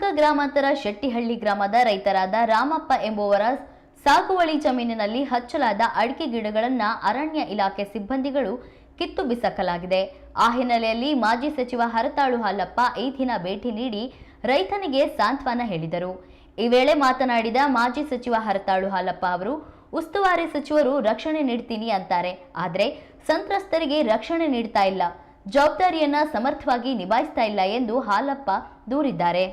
ಶಿವಮೊಗ್ಗ ಗ್ರಾಮಾಂತರ ಶೆಟ್ಟಿಹಳ್ಳಿ ಗ್ರಾಮದ ರೈತರಾದ ರಾಮಪ್ಪ ಎಂಬುವರ ಸಾಗುವಳಿ ಜಮೀನಿನಲ್ಲಿ ಹಚ್ಚಲಾದ ಅಡಿಕೆ ಗಿಡಗಳನ್ನು ಅರಣ್ಯ ಇಲಾಖೆ ಸಿಬ್ಬಂದಿಗಳು ಕಿತ್ತು ಬಿಸಾಕಲಾಗಿದೆ. ಆ ಹಿನ್ನೆಲೆಯಲ್ಲಿ ಮಾಜಿ ಸಚಿವ ಹರತಾಳು ಹಾಲಪ್ಪ ಈ ದಿನ ಭೇಟಿ ನೀಡಿ ರೈತನಿಗೆ ಸಾಂತ್ವನ ಹೇಳಿದರು. ಈ ವೇಳೆ ಮಾತನಾಡಿದ ಮಾಜಿ ಸಚಿವ ಹರತಾಳು ಹಾಲಪ್ಪ ಅವರು, ಉಸ್ತುವಾರಿ ಸಚಿವರು ರಕ್ಷಣೆ ನೀಡ್ತೀನಿ ಅಂತಾರೆ, ಆದರೆ ಸಂತ್ರಸ್ತರಿಗೆ ರಕ್ಷಣೆ ನೀಡ್ತಾ ಇಲ್ಲ, ಜವಾಬ್ದಾರಿಯನ್ನ ಸಮರ್ಥವಾಗಿ ನಿಭಾಯಿಸ್ತಾ ಇಲ್ಲ ಎಂದು ಹಾಲಪ್ಪ ದೂರಿದ್ದಾರೆ.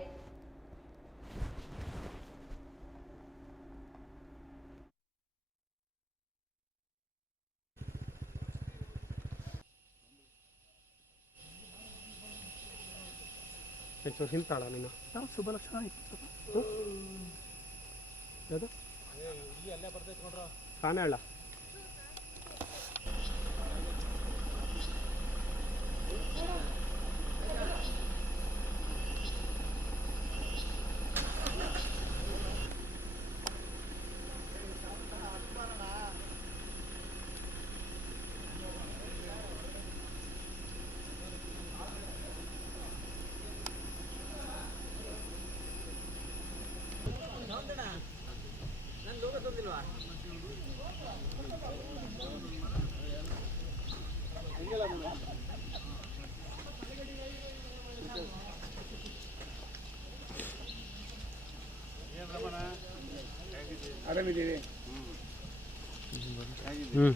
ಹೆಚ್ಚು ಹಿಂತಾಳ ನೀನು. ನಾವು ಶುಭಲಕ್ಷಣ ಇತ್ತು ಯಾವುದು? ಕಾನಳ್ಳ ಆರಾಮಿದ್ದೀವಿ ಹ್ಞೂ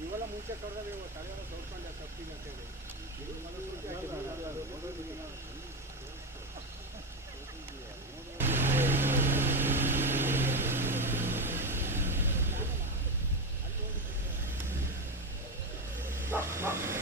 ಇವೆಲ್ಲ ಮುಂಚೆ ಕರೆದಾಗ ಇವಾಗ ತಲೆಯೆಲ್ಲ ತೊಳ್ಕೊಂಡೆ ತಪ್ಪಿಗೆ ಅಂತೇಳಿ ಅಲ್ಲಿ ಹೋಗ್ಬೇಕು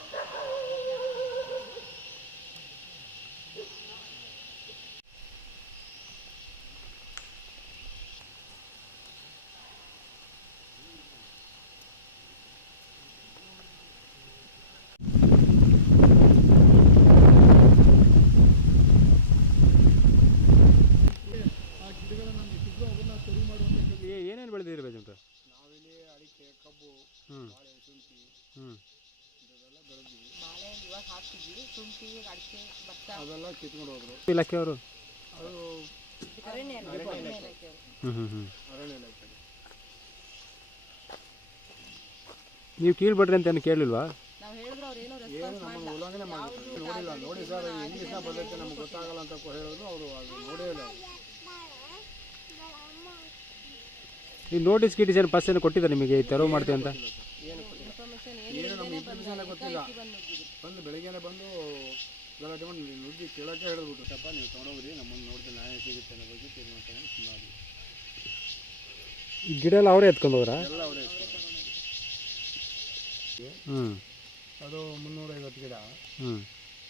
ಶುಂಠಿ ಅಡಿಕೆ ಭತ್ತ. ಅದೆಲ್ಲ ಕಿತ್ಕೊಂಡು ಹೋದ್ರು. ಇಲಾಖೆಯವರು? ಅದು ಅರಣ್ಯ ಅರಣ್ಯ ಇಲಾಖೆಯವರು ಹ್ಞೂ ಹ್ಞೂ ಹ್ಞೂ ಅರಣ್ಯ ಇಲಾಖೆ. ನೀವು ಕೀಳ್ಬಿಡ್ರಿ ಅಂತ ಏನು ಕೇಳಿಲ್ವಾ? ನಾವು ಹೇಳಿದ್ರು ಅವ್ರು ಏನೋ ಏನು ರೆಸ್ಪಾನ್ಸ್ ನಮ್ಮ ಮಾಡಿಲ್ಲ ಉಲ್ಲಂಘನೆ ಮಾಡಿದ್ರು ನೋಡಿಲ್ಲ. ನೋಡಿ ಸರ್ ಇಂಗ್ಲೀಷ್ನ ನಮ್ಗೆ ಗೊತ್ತಾಗಲ್ಲ ಅಂತ ಹೇಳಿದ್ರು. ಅವರು ಅದು ನೋಡೇ ಇಲ್ಲ. ಈ ನೋಟಿಸ್ ಗೀಟಿಸ್ ಏನು ಫಸ್ಟ್ ಏನು ಕೊಟ್ಟಿದ್ದಾರೆ ನಿಮಗೆ? ಈ ತೆರವು ಮಾಡ್ತೀವಿ ಅಂತ? ಏನು ನಮ್ಗೆ ಇನ್ಫಾರ್ಮೇಷನ್ ಗೊತ್ತಿಲ್ಲ. ಬಂದು ಬೆಳಿಗ್ಗೆನೆ ಬಂದು ಗಲಾಟೆ ಮಾಡಿ ನುಗ್ಗಿ ಕೇಳೋಕ್ಕೆ ಹೇಳಿದ್ಬಿಟ್ಟು ತಪ್ಪ ನೀವು ತೊಗೊಂಡೋಗ್ರಿ ನಮ್ಮನ್ನು ನೋಡಿದ್ರೆ ನ್ಯಾಯ ಸಿಗುತ್ತೆ ಅನ್ನೋ ಬಗ್ಗೆ ತೀರ್ಮಾನ ತಗೊಂಡು ಸುಮ್ಮನೆ ಗಿಡ ಎಲ್ಲ ಅವರೇ ಎತ್ಕೊಂಡು ಎಲ್ಲ ಅವರೇ ಹ್ಞೂ ಅದು ಮುನ್ನೂರೈವತ್ತು ಗಿಡ. ಹ್ಞೂ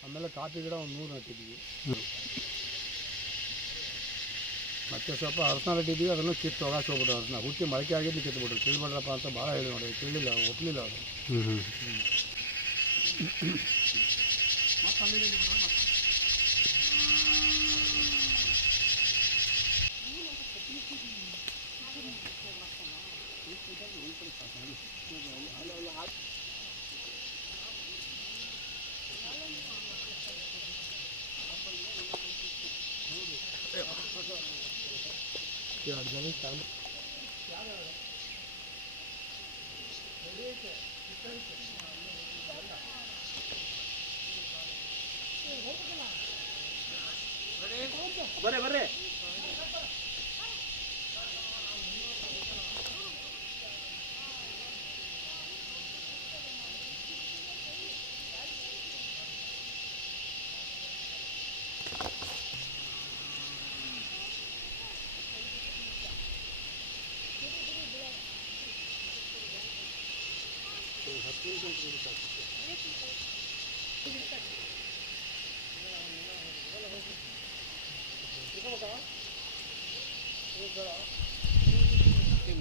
ಆಮೇಲೆ ಕಾಫಿ ಗಿಡ ಒಂದು ನೂರು ಹಾಕಿದ್ವಿ ಮತ್ತು ಸ್ವಲ್ಪ ಅರಸನ ಇದ್ದೀವಿ ಅದನ್ನು ಕಿತ್ತು ಹೋಗಕ್ಕೆ ಹೋಗ್ಬಿಟ್ಟು ಅದನ್ನ ಹುಟ್ಟಿ ಮೊಳಕೆ ಆಗಿದ್ದು ಕಿತ್ಬಿಟ್ರು. ತಿಳ್ಬಾರ್ದಪ್ಪ ಅಂತ ಭಾಳ ಹೇಳಿ ನೋಡಿ ತಿಳಿಲಿಲ್ಲ ಒಪ್ಪಲಿಲ್ಲ ಅವರು. ಹ್ಞೂ Ja, das noch nicht dann. ಬರ್ರಿ ಬರ್ರಿ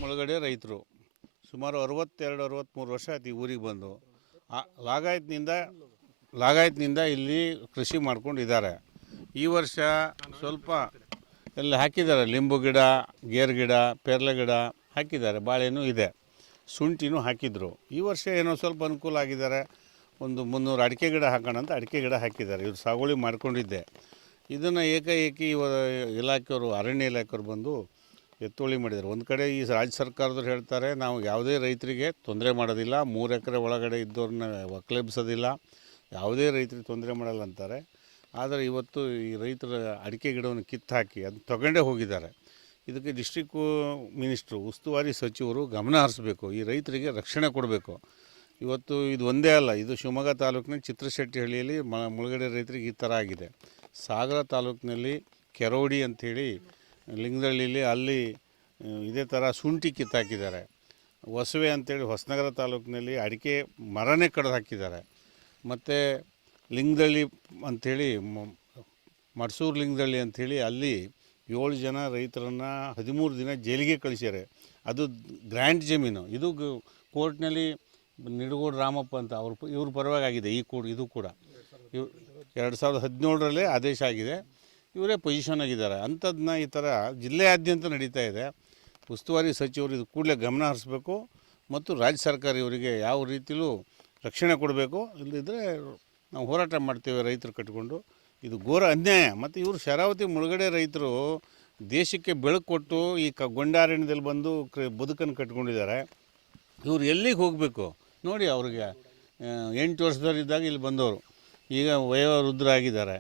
ಮುಳುಗಡೆ ರೈತರು ಸುಮಾರು ಅರವತ್ತೆರಡು ಅರವತ್ತ್ಮೂರು ವರ್ಷ ಆಯ್ತು ಈ ಊರಿಗೆ ಬಂದು. ಲಾಗಾಯತ್ನಿಂದ ಲಾಗಾಯತ್ನಿಂದ ಇಲ್ಲಿ ಕೃಷಿ ಮಾಡ್ಕೊಂಡಿದ್ದಾರೆ. ಈ ವರ್ಷ ಸ್ವಲ್ಪ ಎಲ್ಲ ಹಾಕಿದ್ದಾರೆ. ಲಿಂಬು ಗಿಡ, ಗೇರು ಗಿಡ, ಪೇರ್ಲೆ ಗಿಡ ಹಾಕಿದ್ದಾರೆ. ಬಾಳೆನೂ ಇದೆ. ಶುಂಠಿನೂ ಹಾಕಿದ್ರು. ಈ ವರ್ಷ ಏನೋ ಸ್ವಲ್ಪ ಅನುಕೂಲ ಆಗಿದ್ದಾರೆ. ಒಂದು ಮುನ್ನೂರು ಅಡಿಕೆ ಗಿಡ ಹಾಕೋಣ ಅಂತ ಅಡಿಕೆ ಗಿಡ ಹಾಕಿದ್ದಾರೆ. ಇವರು ಸಾಗುವಳಿ ಮಾಡ್ಕೊಂಡಿದ್ದೆ. ಇದನ್ನು ಏಕಾಏಕಿ ಇವ ಇಲಾಖೆಯವರು, ಅರಣ್ಯ ಇಲಾಖೆಯವರು ಬಂದು ಎತ್ತುವಳಿ ಮಾಡಿದ್ದಾರೆ. ಒಂದು ಕಡೆ ಈ ರಾಜ್ಯ ಸರ್ಕಾರದವ್ರು ಹೇಳ್ತಾರೆ, ನಾವು ಯಾವುದೇ ರೈತರಿಗೆ ತೊಂದರೆ ಮಾಡೋದಿಲ್ಲ, ಮೂರು ಎಕರೆ ಒಳಗಡೆ ಇದ್ದವ್ರನ್ನ ಒಕ್ಲೆಬ್ಸೋದಿಲ್ಲ ಯಾವುದೇ ರೈತರಿಗೆ ತೊಂದರೆ ಮಾಡಲ್ಲ ಅಂತಾರೆ. ಆದರೆ ಇವತ್ತು ಈ ರೈತರ ಅಡಿಕೆ ಗಿಡವನ್ನು ಕಿತ್ತು ಹಾಕಿ ಅದು ತಗೊಂಡೇ ಹೋಗಿದ್ದಾರೆ. ಇದಕ್ಕೆ ಡಿಸ್ಟ್ರಿಕ್ಕು ಮಿನಿಸ್ಟ್ರು, ಉಸ್ತುವಾರಿ ಸಚಿವರು ಗಮನ ಹರಿಸ್ಬೇಕು, ಈ ರೈತರಿಗೆ ರಕ್ಷಣೆ ಕೊಡಬೇಕು. ಇವತ್ತು ಇದು ಒಂದೇ ಅಲ್ಲ, ಇದು ಶಿವಮೊಗ್ಗ ತಾಲೂಕಿನ ಚಿತ್ರಶೆಟ್ಟಿಹಳ್ಳಿಯಲ್ಲಿ ಮ, ಮುಳುಗಡೆ ರೈತರಿಗೆ ಈ ಥರ ಆಗಿದೆ. ಸಾಗರ ತಾಲೂಕಿನಲ್ಲಿ ಕೆರೋಡಿ ಅಂಥೇಳಿ, ಲಿಂಗದಳ್ಳಿಲಿ ಅಲ್ಲಿ ಇದೇ ಥರ ಶುಂಠಿ ಕಿತ್ತಾಕಿದ್ದಾರೆ. ಹೊಸವೆ ಅಂತೇಳಿ ಹೊಸನಗರ ತಾಲೂಕಿನಲ್ಲಿ ಅಡಿಕೆ ಮರನೇ ಕಡ್ದು ಹಾಕಿದ್ದಾರೆ. ಮತ್ತು ಲಿಂಗದಳ್ಳಿ ಅಂಥೇಳಿ ಮಡ್ಸೂರು ಲಿಂಗದಳ್ಳಿ ಅಂಥೇಳಿ ಅಲ್ಲಿ ಏಳು ಜನ ರೈತರನ್ನು ಹದಿಮೂರು ದಿನ ಜೈಲಿಗೆ ಕಳಿಸ್ಯಾರೆ. ಅದು ಗ್ರ್ಯಾಂಡ್ ಜಮೀನು. ಇದು ಕೋರ್ಟ್ನಲ್ಲಿ ನಿಡಗೋಡು ರಾಮಪ್ಪ ಅಂತ ಅವ್ರ ಇವ್ರ ಪರವಾಗಿ ಆಗಿದೆ ಈ ಕೂಡ, ಇದು ಕೂಡ. ಇವ್ ಎರಡು ಸಾವಿರದ ಹದಿನೇಳರಲ್ಲೇ ಆದೇಶ ಆಗಿದೆ. ಇವರೇ ಪೊಸಿಷನ್ ಆಗಿದ್ದಾರೆ. ಅಂಥದ್ದನ್ನ ಈ ಥರ ಜಿಲ್ಲೆಯಾದ್ಯಂತ ನಡೀತಾ ಇದೆ. ಉಸ್ತುವಾರಿ ಸಚಿವರು ಇದು ಕೂಡಲೇ ಗಮನ ಹರಿಸ್ಬೇಕು ಮತ್ತು ರಾಜ್ಯ ಸರ್ಕಾರ ಇವರಿಗೆ ಯಾವ ರೀತಿಲೂ ರಕ್ಷಣೆ ಕೊಡಬೇಕು. ಇಲ್ಲದಿದ್ದರೆ ನಾವು ಹೋರಾಟ ಮಾಡ್ತೇವೆ ರೈತರು ಕಟ್ಕೊಂಡು. ಇದು ಘೋರ ಅನ್ಯಾಯ. ಮತ್ತು ಇವರು ಶರಾವತಿ ಮುಳುಗಡೆ ರೈತರು ದೇಶಕ್ಕೆ ಬೆಳಕು ಕೊಟ್ಟು ಈ ಕ ಗೊಂಡಾರಣ್ಯದಲ್ಲಿ ಬಂದು ಕ ಬದುಕನ್ನು ಕಟ್ಕೊಂಡಿದ್ದಾರೆ. ಇವ್ರು ಎಲ್ಲಿಗೆ ಹೋಗಬೇಕು? ನೋಡಿ ಅವ್ರಿಗೆ ಎಂಟು ವರ್ಷದವರಿದ್ದಾಗ ಇಲ್ಲಿ ಬಂದವರು. ಈಗ ವಯೋವೃದ್ಧರಾಗಿದ್ದಾರೆ.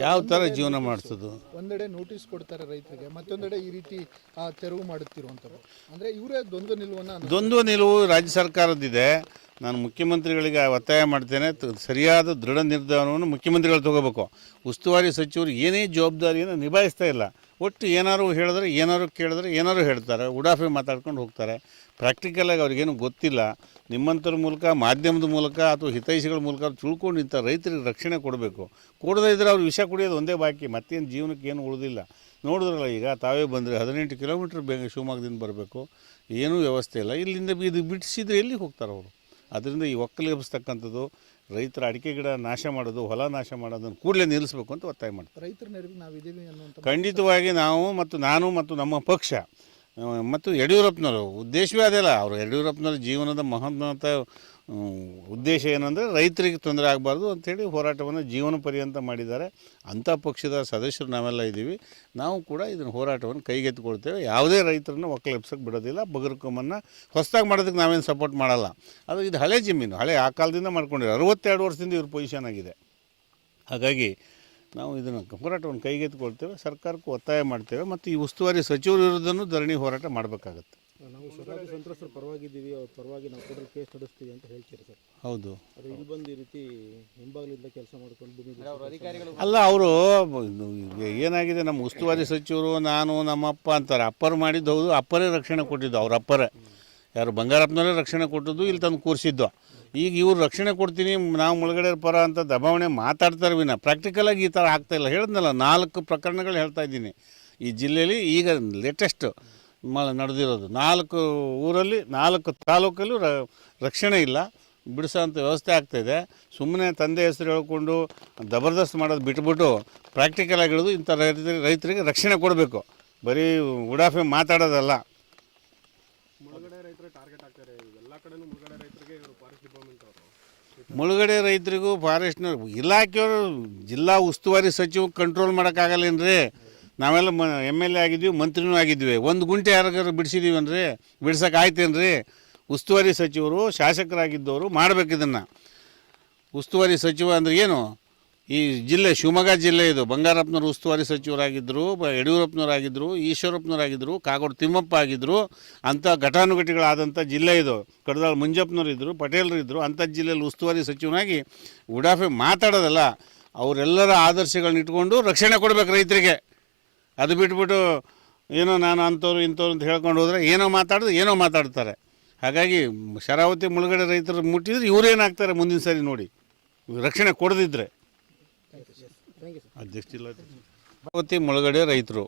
ಯಾವ ಥರ ಜೀವನ ಮಾಡಿಸೋದು? ಒಂದೆಡೆ ನೋಟಿಸ್ ಕೊಡ್ತಾರೆ ರೈತರಿಗೆ ಮತ್ತೊಂದೆಡೆ ಈ ರೀತಿ ಆ, ತೆರವು ಮಾಡುತ್ತಿರುವಂಥದ್ದು ಅಂದ್ರೆ ಇವರೇ ದ್ವಂದ್ವ ನಿಲುವನ್ನ ದ್ವಂದ್ವ ನಿಲುವು ರಾಜ್ಯ ಸರ್ಕಾರದ್ದಿದೆ. ನಾನು ಮುಖ್ಯಮಂತ್ರಿಗಳಿಗೆ ಒತ್ತಾಯ ಮಾಡ್ತೇನೆ. ತ- ಸರಿಯಾದ ದೃಢ ನಿರ್ಧಾರವನ್ನು ಮುಖ್ಯಮಂತ್ರಿಗಳು ತಗೋಬೇಕು. ಉಸ್ತುವಾರಿ ಸಚಿವರು ಏನೇ ಜವಾಬ್ದಾರಿಯನ್ನು ನಿಭಾಯಿಸ್ತಾ ಇಲ್ಲ. ಒಟ್ಟು ಏನಾರು ಹೇಳಿದ್ರೆ ಏನಾರು ಕೇಳಿದ್ರೆ ಏನಾರು ಹೇಳ್ತಾರೆ. ಉಡಾಫೆ ಮಾತಾಡ್ಕೊಂಡು ಹೋಗ್ತಾರೆ. ಪ್ರಾಕ್ಟಿಕಲಾಗಿ ಅವ್ರಿಗೇನು ಗೊತ್ತಿಲ್ಲ. ನಿಮ್ಮಂಥರ ಮೂಲಕ ಮಾಧ್ಯಮದ ಮೂಲಕ ಅಥವಾ ಹಿತೈಷಿಗಳ ಮೂಲಕ ತಿಳ್ಕೊಂಡು ಇಂಥ ರೈತರಿಗೆ ರಕ್ಷಣೆ ಕೊಡಬೇಕು. ಕೊಡದೇ ಇದ್ರೆ ಅವ್ರು ವಿಷ ಕುಡಿಯೋದು ಒಂದೇ ಬಾಕಿ ಮತ್ತೇನು ಜೀವನಕ್ಕೆ ಏನು ಉಳಿದಿಲ್ಲ. ನೋಡಿದ್ರಲ್ಲ ಈಗ ತಾವೇ ಬಂದರೆ ಹದಿನೆಂಟು ಕಿಲೋಮೀಟ್ರ್ ಬೆ ಶಿವಮೊಗ್ಗದಿಂದ ಬರಬೇಕು. ಏನೂ ವ್ಯವಸ್ಥೆ ಇಲ್ಲ. ಇಲ್ಲಿಂದ ಇದು ಬಿಡಿಸಿದ್ರೆ ಎಲ್ಲಿ ಹೋಗ್ತಾರೆ ಅವರು? ಅದರಿಂದ ಈ ಒಕ್ಕಲೆಬ್ಸ್ತಕ್ಕಂಥದ್ದು ರೈತರ ಅಡಿಕೆ ಗಿಡ ನಾಶ ಮಾಡೋದು ಹೊಲ ನಾಶ ಮಾಡೋದನ್ನು ಕೂಡಲೇ ನಿಲ್ಲಿಸ್ಬೇಕು ಅಂತ ಒತ್ತಾಯ ಮಾಡ್ತಾರೆ. ರೈತರ ನೆರವಿಗೆ ಅನ್ನುವಂಥ ಖಂಡಿತವಾಗಿ ನಾವು ಮತ್ತು ನಾನು ಮತ್ತು ನಮ್ಮ ಪಕ್ಷ ಮತ್ತು ಯಡಿಯೂರಪ್ಪನವರು, ಉದ್ದೇಶವೇ ಅದಲ್ಲ ಅವರು ಯಡಿಯೂರಪ್ಪನವ್ರ ಜೀವನದ ಮಹೋನ್ನತ ಉದ್ದೇಶ ಏನಂದರೆ ರೈತರಿಗೆ ತೊಂದರೆ ಆಗಬಾರ್ದು ಅಂಥೇಳಿ ಹೋರಾಟವನ್ನು ಜೀವನ ಪರ್ಯಂತ ಮಾಡಿದ್ದಾರೆ. ಅಂಥ ಪಕ್ಷದ ಸದಸ್ಯರು ನಾವೆಲ್ಲ ಇದ್ದೀವಿ. ನಾವು ಕೂಡ ಇದನ್ನು ಹೋರಾಟವನ್ನು ಕೈಗೆತ್ತಿಕೊಳ್ತೇವೆ. ಯಾವುದೇ ರೈತರನ್ನು ಒಕ್ಕಲೆಬ್ಸಕ್ಕೆ ಬಿಡೋದಿಲ್ಲ. ಬಗರ್ಕೊಂಬನ್ನು ಹೊಸದಾಗಿ ಮಾಡೋದಕ್ಕೆ ನಾವೇನು ಸಪೋರ್ಟ್ ಮಾಡಲ್ಲ. ಅದು ಇದು ಹಳೆ ಜಮೀನು. ಹಳೆ ಆ ಕಾಲದಿಂದ ಮಾಡ್ಕೊಂಡಿರೋ ಅರವತ್ತೆರಡು ವರ್ಷದಿಂದ ಇವ್ರ ಪೊಸಿಷನ್ ಆಗಿದೆ. ಹಾಗಾಗಿ ನಾವು ಇದನ್ನು ಹೋರಾಟವನ್ನು ಕೈಗೆತ್ತಿಕೊಳ್ತೇವೆ ಸರ್ಕಾರಕ್ಕೂ ಒತ್ತಾಯ ಮಾಡ್ತೇವೆ ಮತ್ತು ಈ ಉಸ್ತುವಾರಿ ಸಚಿವರ ವಿರುದ್ಧನೂ ಧರಣಿ ಹೋರಾಟ ಮಾಡಬೇಕಾಗತ್ತೆ. ನಾವು ಸ್ವರಾಜ್ಯ ಸಂತ್ರಸ್ತರ ಪರವಾಗಿದ್ದೀವಿ ಅವ್ರ ಪರವಾಗಿ ನಾವು ಕೂಡ ಕೇಸ್ ನಡೆಸ್ತೀವಿ ಅಂತ ಹೇಳ್ತೀರಿ ಸರ್. ಹೌದು. ಅದು ಇಲ್ಲಿ ಬಂದು ಈ ರೀತಿ ಹಿಂಬಾಗಲಿಂದ ಕೆಲಸ ಮಾಡ್ಕೊಂಡು ಭೂಮಿ ಅಲ್ಲ ಅವರು ಏನಾಗಿದೆ ನಮ್ಮ ಉಸ್ತುವಾರಿ ಸಚಿವರು ನಾನು ನಮ್ಮಪ್ಪ ಅಂತಾರೆ ಅಪ್ಪರು ಮಾಡಿದ್ದು ಹೌದು ಅಪ್ಪರೇ ರಕ್ಷಣೆ ಕೊಟ್ಟಿದ್ದು ಅವ್ರ ಅಪ್ಪರೇ. ಯಾರು ಬಂಗಾರಪ್ಪನವರೇ ರಕ್ಷಣೆ ಕೊಟ್ಟಿದ್ದು ಇಲ್ಲಿ ತಂದು ಕೂರಿಸಿದ್ದು. ಈಗ ಇವ್ರು ರಕ್ಷಣೆ ಕೊಡ್ತೀನಿ, ನಾವು ಮುಳುಗಡೆ ಪರ ಅಂತ ದಬಾವಣೆ ಮಾತಾಡ್ತಾರೆ ವಿನ ಪ್ರಾಕ್ಟಿಕಲಾಗಿ ಈ ಥರ ಆಗ್ತಾಯಿಲ್ಲ ಹೇಳಿದ್ನಲ್ಲ, ನಾಲ್ಕು ಪ್ರಕರಣಗಳು ಹೇಳ್ತಾ ಇದ್ದೀನಿ. ಈ ಜಿಲ್ಲೆಯಲ್ಲಿ ಈಗ ಲೇಟೆಸ್ಟ್ ಮ, ನಡೆದಿರೋದು. ನಾಲ್ಕು ಊರಲ್ಲಿ, ನಾಲ್ಕು ತಾಲೂಕಲ್ಲೂ ರಕ್ಷಣೆ ಇಲ್ಲ. ಬಿಡಿಸೋಂಥ ವ್ಯವಸ್ಥೆ ಆಗ್ತಾಯಿದೆ ಸುಮ್ಮನೆ ತಂದೆ ಹೆಸರು ಹೇಳ್ಕೊಂಡು ಜಬರ್ದಸ್ತ್ ಮಾಡೋದು ಬಿಟ್ಬಿಟ್ಟು ಪ್ರಾಕ್ಟಿಕಲಾಗಿ ಹಿಡಿದು ಇಂಥ ರೈತರಿಗೆ ರೈತರಿಗೆ ರಕ್ಷಣೆ ಕೊಡಬೇಕು. ಬರೀ ಉಡಾಫೆ ಮಾತಾಡೋದಲ್ಲ ಮುಳುಗಡೆ ರೈತರು ಟಾರ್ಗೆಟ್ ಆಗ್ತಾರೆ ಎಲ್ಲ ಕಡೆನೂ ಮುಳುಗಡೆ ರೈತರಿಗೆ ಇವರು ಫಾರೆಸ್ಟ್ ಡಿಪಾರ್ಟ್ಮೆಂಟ್ ಅವರು ಮುಳುಗಡೆ ರೈತರಿಗೂ ಫಾರೆಸ್ಟ್ನ ಇಲಾಖೆಯವರು ಜಿಲ್ಲಾ ಉಸ್ತುವಾರಿ ಸಚಿವ ಕಂಟ್ರೋಲ್ ಮಾಡೋಕ್ಕಾಗಲ್ಲೇನ್ರಿ ನಾವೆಲ್ಲ ಮ ಎಂ ಎಲ್ ಎ ಆಗಿದ್ವಿ, ಮಂತ್ರಿನೂ ಆಗಿದ್ವಿ. ಒಂದು ಗುಂಟೆ ಯಾರಿಗಾರು ಬಿಡಿಸಿದೀವನ್ರಿ ಬಿಡ್ಸೋಕೆ ಆಯ್ತೇನ್ರಿ? ಉಸ್ತುವಾರಿ ಸಚಿವರು, ಶಾಸಕರಾಗಿದ್ದವರು ಮಾಡಬೇಕು ಇದನ್ನು. ಉಸ್ತುವಾರಿ ಸಚಿವ ಅಂದರೆ ಏನು? ಈ ಜಿಲ್ಲೆ, ಶಿವಮೊಗ್ಗ ಜಿಲ್ಲೆ ಇದು. ಬಂಗಾರಪ್ಪನವರು ಉಸ್ತುವಾರಿ ಸಚಿವರಾಗಿದ್ದರು ಯಡಿಯೂರಪ್ಪನವರಾಗಿದ್ದರು ಈಶ್ವರಪ್ಪನವರಾಗಿದ್ದರು ಕಾಗೋಡು ತಿಮ್ಮಪ್ಪ ಆಗಿದ್ದರು ಅಂಥ ಘಟಾನುಘಟಿಗಳಾದಂಥ ಜಿಲ್ಲೆ ಇದು. ಕಡದಾಳ್ ಮುಂಜಪ್ಪನವರು ಇದ್ದರು ಪಟೇಲರು ಇದ್ದರು ಅಂಥ ಜಿಲ್ಲೆಯಲ್ಲಿ ಉಸ್ತುವಾರಿ ಸಚಿವನಾಗಿ ಉಡಾಫೆ ಮಾತಾಡೋದಲ್ಲ, ಅವರೆಲ್ಲರ ಆದರ್ಶಗಳನ್ನ ಇಟ್ಕೊಂಡು ರಕ್ಷಣೆ ಕೊಡಬೇಕು ರೈತರಿಗೆ. ಅದು ಬಿಟ್ಬಿಟ್ಟು ಏನೋ ನಾನು ಅಂಥವ್ರು, ಇಂಥವ್ರು ಅಂತ ಹೇಳ್ಕೊಂಡು ಹೋದರೆ ಏನೋ ಮಾತಾಡೋದು, ಏನೋ ಮಾತಾಡ್ತಾರೆ. ಹಾಗಾಗಿ ಶರಾವತಿ ಮುಳುಗಡೆ ರೈತರು ಮುಟ್ಟಿದ್ರೆ ಇವರೇನಾಗ್ತಾರೆ ಮುಂದಿನ ಸಾರಿ ನೋಡಿ. ರಕ್ಷಣೆ ಕೊಡದಿದ್ರೆ. ಅಧ್ಯಕ್ಷ ಮುಳಗಡೆ ಮುಳುಗಡೆ ರೈತರು.